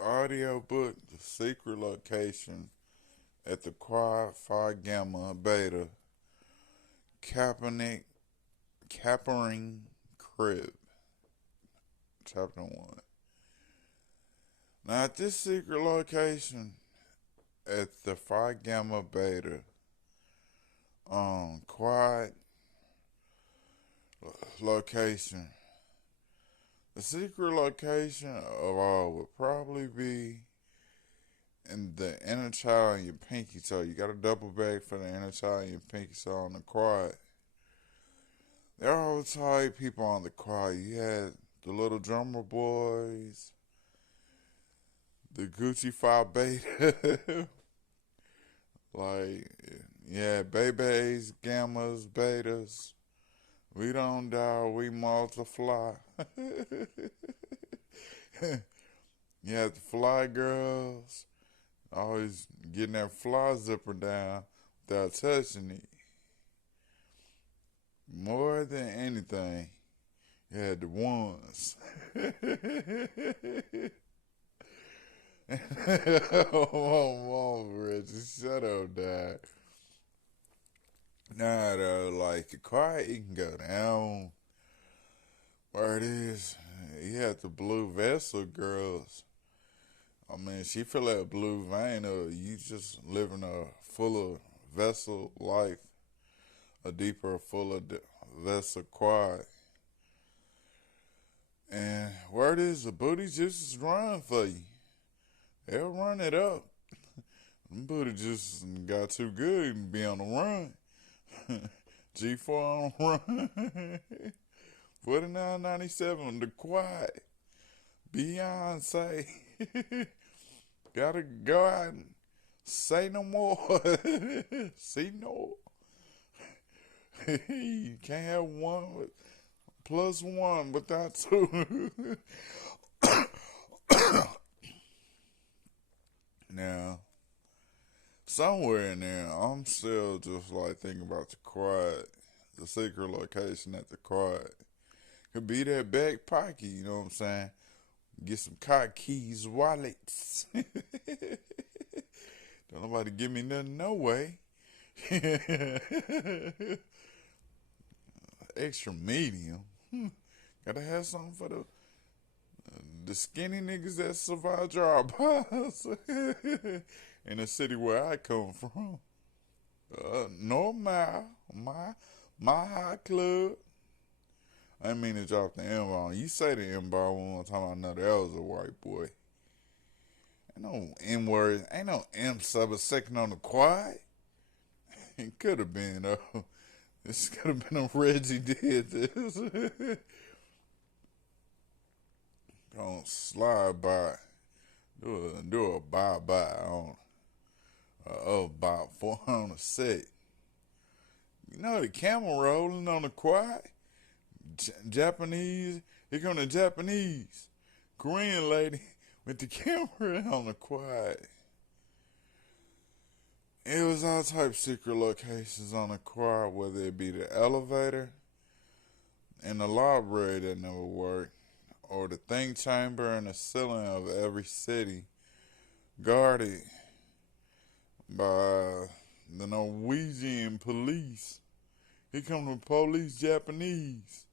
Audiobook The Secret Location at the Quad Phi Gamma Beta Kaepernick Capering Crib. Chapter 1. Now, at this secret location at the Phi Gamma Beta Quad location, the secret location of all would probably be in the inner child and your pinky toe. You got a double bag for the inner child and your pinky toe on the quad. There are all type people on the quad. You had the little drummer boys, the Gucci 5 Beta, like, yeah, babies, gammas, betas. We don't die, we multiply. You had the fly girls, always getting that fly zipper down without touching it. More than anything, you had the ones. Oh, Reggie, shut up, Dad. Nah, though, like, the quiet, you can go down where it is. You had the blue vessel girls. I mean, she feel that blue vein of you just living a fuller vessel life, a deeper, fuller vessel quiet. And where it is, the booty just run for you. They'll run it up. Them booty just got too good and be on the run. G4 on the run. 49.97, the quiet. Beyonce. Gotta go out and say no more. See no. You can't have one with plus one without two. Now, somewhere in there, I'm still just like thinking about the quad, the secret location at the quad. Could be that back pocket, you know what I'm saying? Get some car keys, wallets. Don't nobody give me nothing, no way. Extra medium. Gotta have something for the skinny niggas that survive drive-bys. In the city where I come from. Normal, my high club. I didn't mean to drop the M-bomb. You say the M-bomb one more time, I know that was a white boy. Ain't no M-word, ain't no M-sub a second on the quad. It could have been, though. This could have been a Reggie did this. Don't slide by. Do a bye-bye on about 4 on a set. You know the camera rolling on the quad? Japanese, here come the Japanese. Korean lady with the camera on the quad. It was all type secret locations on the quad, whether it be the elevator and the library that never worked, or the think chamber and the ceiling of every city, guarded by the Norwegian police. Here come the police Japanese.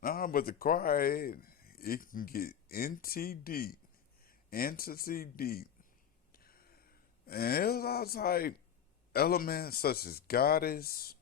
Nah, but the quiet, it can get entity deep. And it was all type elements such as goddess,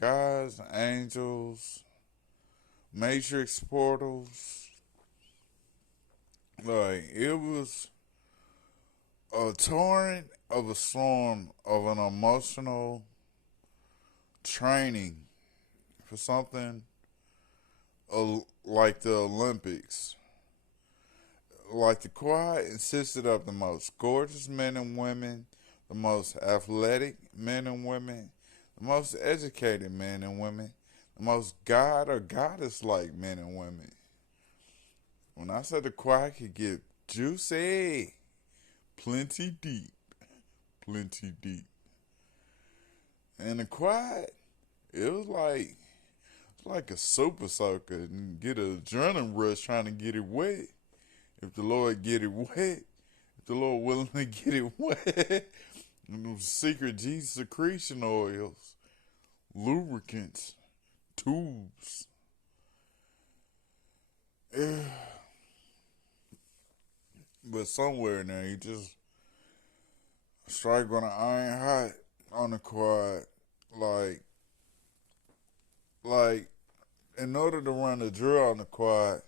gods, angels, matrix portals. Like, it was a torrent of a storm of an emotional training for something like the Olympics. Like the quad insisted of the most gorgeous men and women, the most athletic men and women, the most educated men and women, the most god or goddess-like men and women. When I said the quad could get juicy, plenty deep. And the quad, it was like a super soaker and get an adrenaline rush trying to get it wet. if the Lord get it wet, if the Lord willing to get it wet, secret Jesus secretion oils, lubricants, tubes. Yeah. But somewhere in there, you just strike on an iron hot on the quad. Like, like, in order to run a drill on the quad,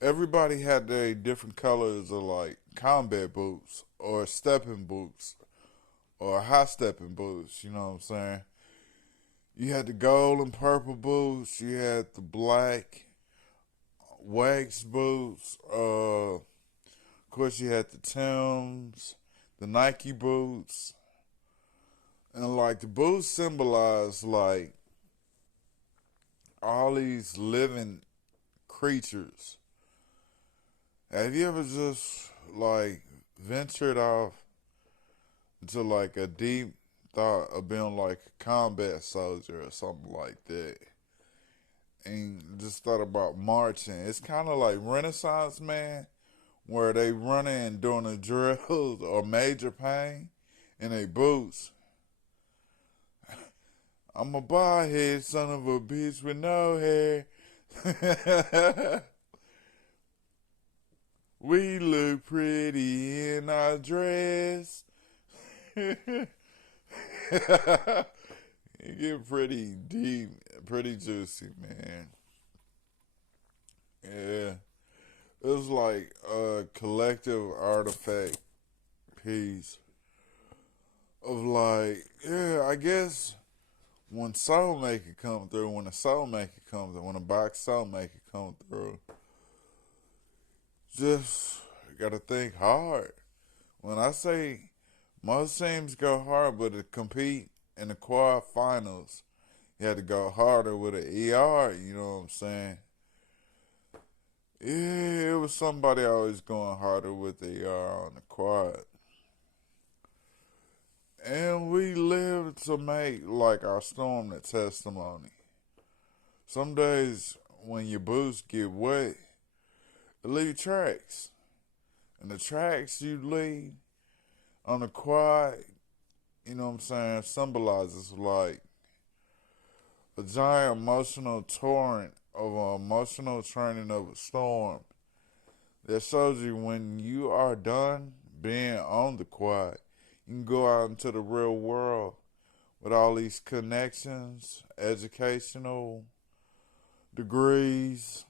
everybody had their different colors of like combat boots or stepping boots or high stepping boots. You know what I'm saying? You had the gold and purple boots. You had the black wax boots. Of course, you had the Timbs, the Nike boots, and like the boots symbolize like all these living creatures. Have you ever just like ventured off into like a deep thought of being like a combat soldier or something like that? And just thought about marching. It's kind of like Renaissance man, where they running and doing the drills or major pain in their boots. I'm a bald head son of a bitch with no hair. We look pretty in our dress. It get pretty deep, pretty juicy, man. Yeah. It was like a collective artifact piece of like, yeah, I guess when Soulmaker come through, when a Soulmaker comes through, when a box Soulmaker come through, just gotta think hard. When I say most teams go hard, but to compete in the quad finals, you had to go harder with an ER, you know what I'm saying? Yeah, it was somebody always going harder with the ER on the quad. And we lived to make like our storm the testimony. Some days when your boots get wet, it leave tracks. And the tracks you leave on the quad, you know what I'm saying, symbolizes like a giant emotional torrent of an emotional training of a storm that shows you when you are done being on the quad, you can go out into the real world with all these connections, educational degrees,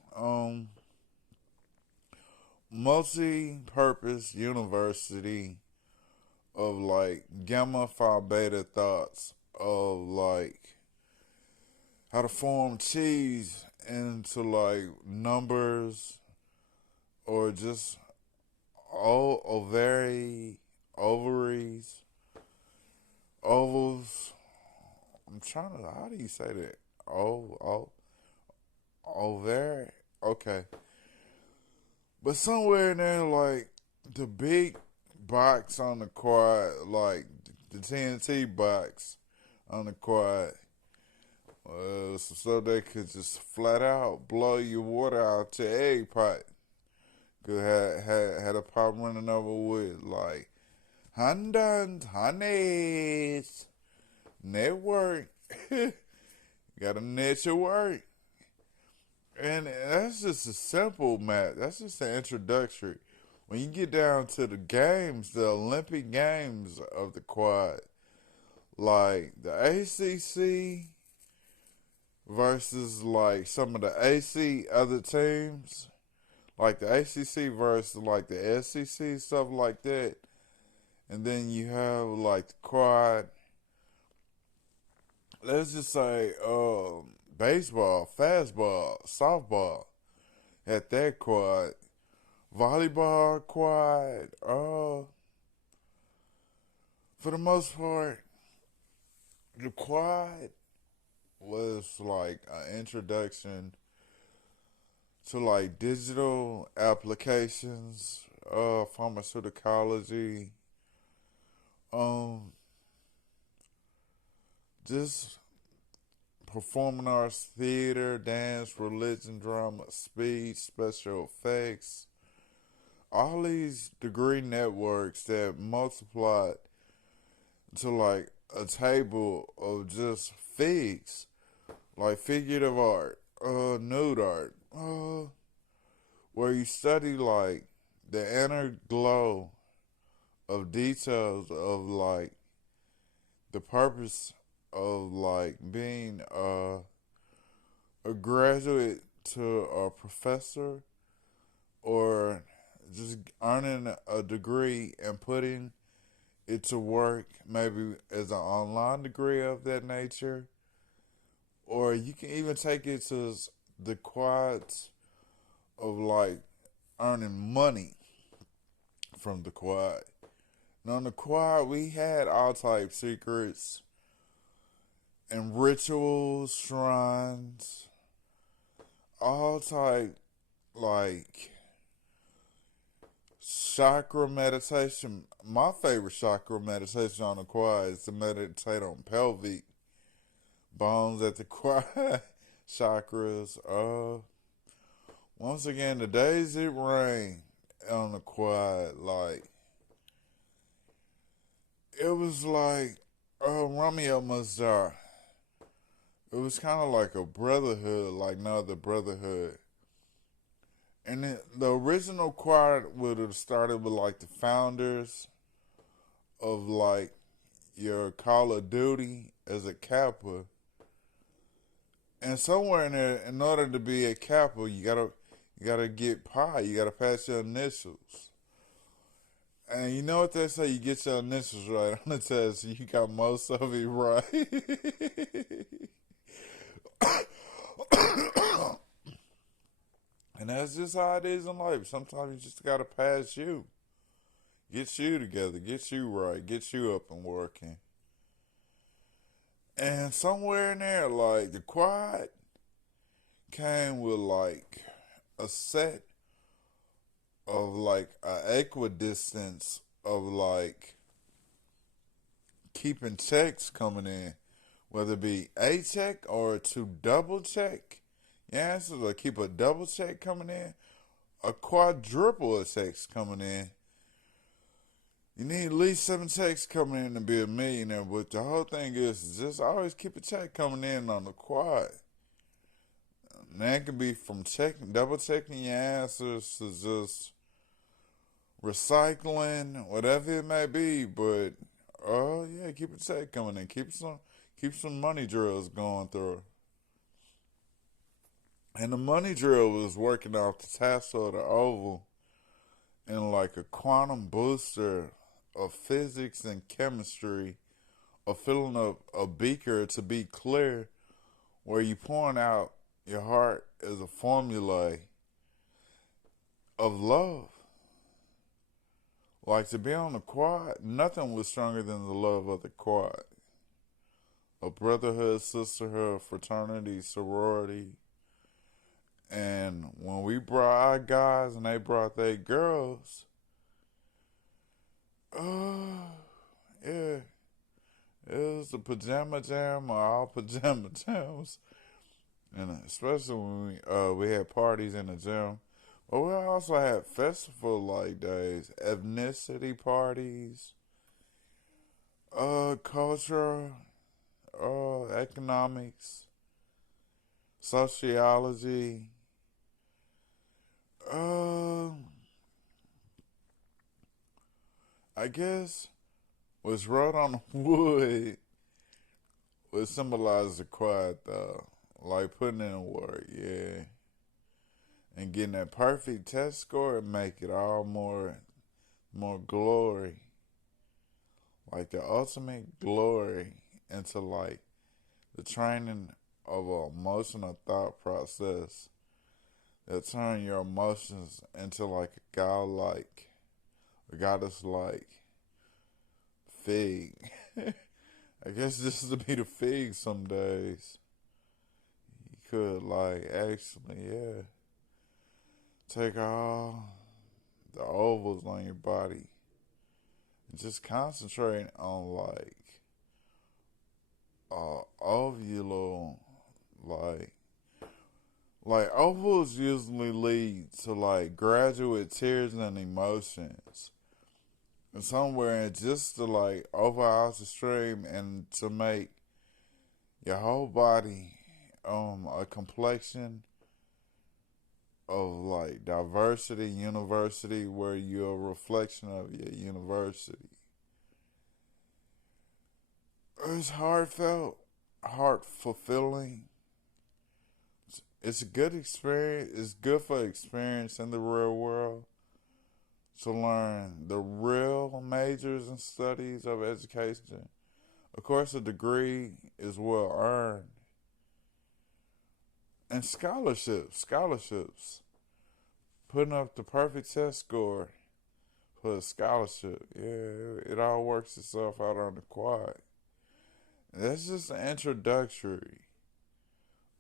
multi-purpose university of like gamma phi beta thoughts of like how to form cheese into like numbers or just ovaries, ovals. I'm trying to, how do you say that? Ovary? Okay. But somewhere in there, like the big box on the quad, like the TNT box on the quad, so they could just flat out blow your water out your egg pot. Could had a pop running over with like Honda Honeys network. Got to net your work. And that's just a simple math. That's just an introductory. When you get down to the games, the Olympic Games of the quad, like the ACC versus like some of the AC other teams, like the ACC versus like the SEC, stuff like that. And then you have like the quad. Let's just say baseball, fastball, softball at that quad. Volleyball quad. For the most part, the quad was like an introduction to like digital applications, pharmaceuticology, just performing arts, theater, dance, religion, drama, speech, special effects, all these degree networks that multiplied to like a table of just figs, like figurative art, nude art, where you study like the inner glow of details of like the purpose of like being a graduate to a professor or just earning a degree and putting it to work, maybe as an online degree of that nature, or you can even take it to the quads of like earning money from the quad. Now, on the quad, we had all type secrets and rituals, shrines, all type like chakra meditation. My favorite chakra meditation on the quad is to meditate on pelvic bones at the quad chakras. Once again, the days it rained on the quad, like it was like Romeo must die. It was kind of like a brotherhood, like no other brotherhood. And the original quad would have started with like the founders of like your Call of Duty as a Kappa. And somewhere in there, in order to be a Kappa, you gotta get pi. You gotta pass your initials. And you know what they say? You get your initials right on the test, you got most of it right. And that's just how it is in life. Sometimes you just gotta pass you. Get you together, get you right, get you up and working. And somewhere in there, like the quad came with like a set of like a equidistance of like keeping checks coming in, whether it be a check or to double check. Yeah, so to keep a double check coming in, a quadruple of checks coming in. You need at least 7 checks coming in to be a millionaire, but the whole thing is just always keep a check coming in on the quad. And that could be from double checking your answers to just recycling, whatever it may be. But oh yeah, keep a check coming in. Keep some money drills going through. And the money drill was working off the tassel of the oval in like a quantum booster of physics and chemistry, of filling up a beaker to be clear, where you pouring out your heart as a formula of love. Like to be on the quad, nothing was stronger than the love of the quad. A brotherhood, sisterhood, fraternity, sorority. And when we brought our guys and they brought their girls, yeah, it was the pajama jam or all pajama jams. And especially when we had parties in the gym. But we also had festival like days, ethnicity parties, culture, economics, sociology, I guess what's wrote on the wood would symbolize the quiet though. Like putting in work, yeah. And getting that perfect test score and make it all more glory. Like the ultimate glory into like the training of an emotional thought process that turn your emotions into like a goddess like fig. I guess just to be the fig some days. You could like actually, yeah, take all the ovals on your body and just concentrate on like ovular, like like ovals usually lead to like graduate tears and emotions. And somewhere in just to like overall to stream and to make your whole body a complexion of like diversity, university, where you're a reflection of your university. It's heartfelt, heart fulfilling. It's a good experience. It's good for experience in the real world to learn the real majors and studies of education. Of course, a degree is well earned. And scholarships. Putting up the perfect test score for a scholarship. Yeah, it all works itself out on the quad. That's just an introductory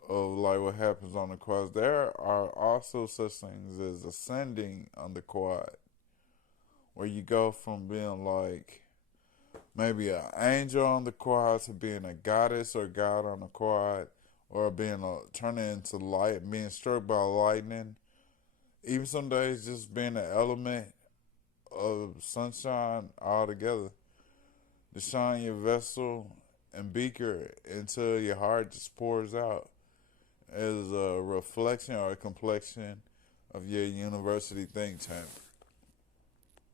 of like what happens on the quads. There are also such things as ascending on the quad, where you go from being like maybe an angel on the quad to being a goddess or god on the quad, or being turning into light, being struck by lightning. Even some days, just being an element of sunshine altogether to shine your vessel and beaker until your heart just pours out as a reflection or a complexion of your university think tank.